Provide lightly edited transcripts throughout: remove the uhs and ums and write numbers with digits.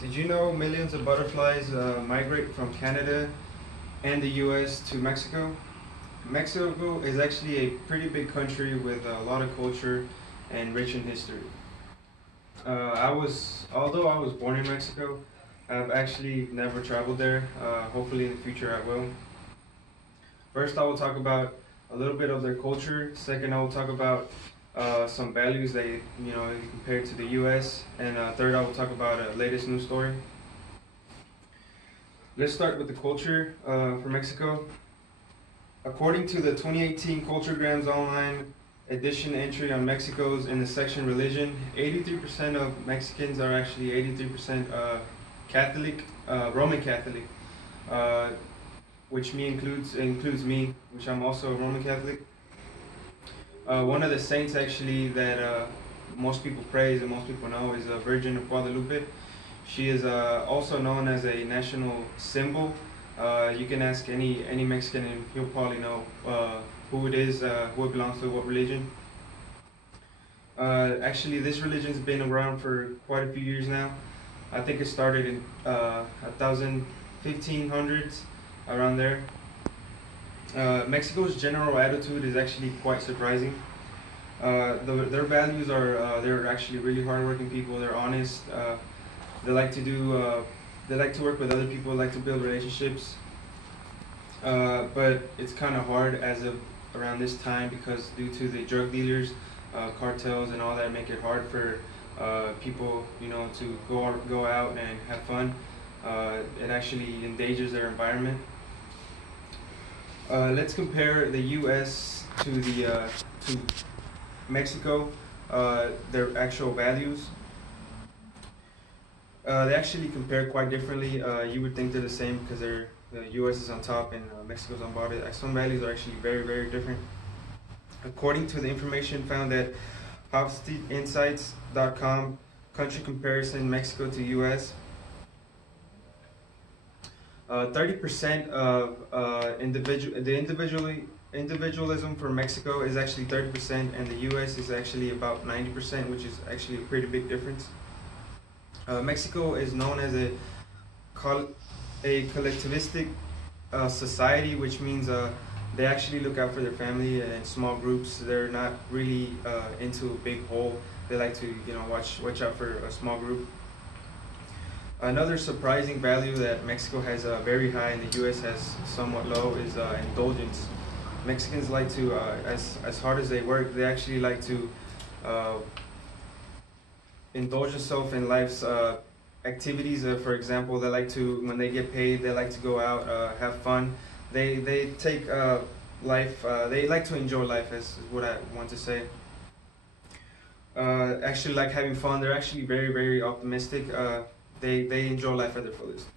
Did you know millions of butterflies migrate from Canada and the US to Mexico? Mexico is actually a pretty big country with a lot of culture and rich in history. Although I was born in Mexico, I've actually never traveled there. Hopefully in the future I will. First, I will talk about a little bit of their culture. Second, I will talk about some values they, compared to the U.S. And third, I will talk about a latest news story. Let's start with the culture for Mexico. According to the 2018 Culturegrams Online edition entry on Mexico's in the section religion, 83% of Mexicans are actually 83% Catholic, Roman Catholic, which includes me, which I'm also a Roman Catholic. One of the saints actually that most people praise and most people know is the Virgin of Guadalupe. She is also known as a national symbol. You can ask any Mexican and he'll probably know who it is, who it belongs to, what religion. Actually, this religion's been around for quite a few years now. I think it started in 1500s, around there. Mexico's general attitude is actually quite surprising. Their values are they're actually really hardworking people. They're honest. They like to work with other people. Like to build relationships. But it's kind of hard as of around this time because due to the drug dealers, cartels, and all that, make it hard for people, to go out and have fun. It actually endangers their environment. Let's compare the U.S. to Mexico, their actual values. They actually compare quite differently. You would think they're the same because the U.S. is on top and Mexico's on bottom. Some values are actually very, very different. According to the information found at HofstedeInsights.com, country comparison Mexico to U.S. 30% of individualism for Mexico is actually 30%, and the U.S. is actually about 90%, which is actually a pretty big difference. Mexico is known as a collectivistic society, which means they actually look out for their family and small groups. They're not really into a big whole. They like to watch out for a small group. Another surprising value that Mexico has very high and the U.S. has somewhat low is indulgence. Mexicans like to, as hard as they work, they actually like to indulge themselves in life's activities. For example, they like to, when they get paid, they like to go out, have fun. They take life, they like to enjoy life, is what I want to say. Actually like having fun. They're actually very, very optimistic. They enjoy life at their fullest.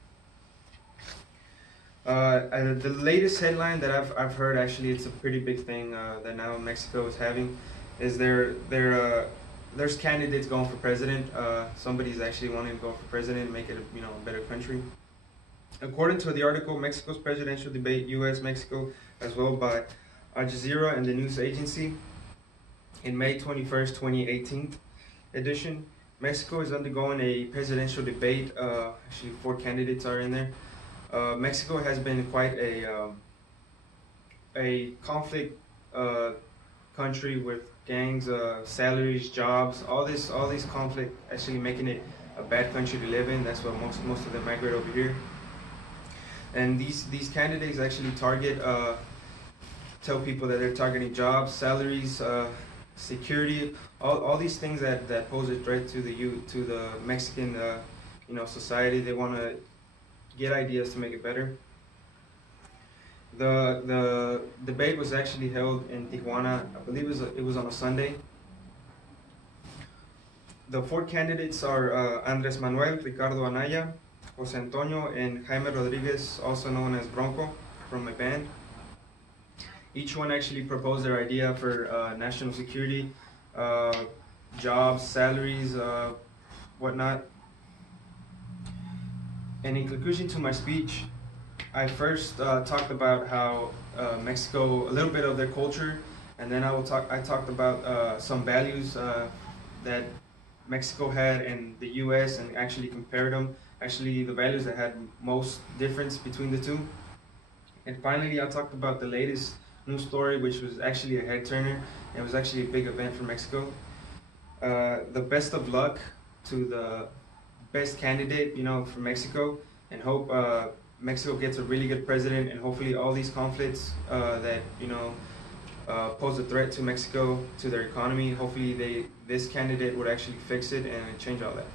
The latest headline that I've heard, actually it's a pretty big thing that now Mexico is having, is there's candidates going for president. Somebody's actually wanting to go for president and make it a better country. According to the article, Mexico's presidential debate, U.S.-Mexico, as well by Al Jazeera and the news agency, in May 21st, 2018 edition, Mexico is undergoing a presidential debate. Actually, 4 candidates are in there. Mexico has been quite a conflict country with gangs, salaries, jobs, all these conflict actually making it a bad country to live in. That's why most of them migrate over here. And these candidates actually tell people that they're targeting jobs, salaries, security, all these things that pose a threat to the Mexican society. They want to get ideas to make it better. The debate was actually held in Tijuana. I believe it was on a Sunday. The 4 candidates are Andres Manuel, Ricardo Anaya, Jose Antonio, and Jaime Rodriguez, also known as Bronco, from my band. Each one actually proposed their idea for national security, jobs, salaries, whatnot. And in conclusion to my speech, I first talked about how Mexico, a little bit of their culture, and then I talked about some values that Mexico had in the U.S. and actually compared them actually the values that had most difference between the two. And finally, I talked about the latest news story, which was actually a head turner. It was actually a big event for Mexico. The best of luck to the best candidate, for Mexico, and hope Mexico gets a really good president, and hopefully all these conflicts that pose a threat to Mexico, to their economy. Hopefully, this candidate would actually fix it and change all that.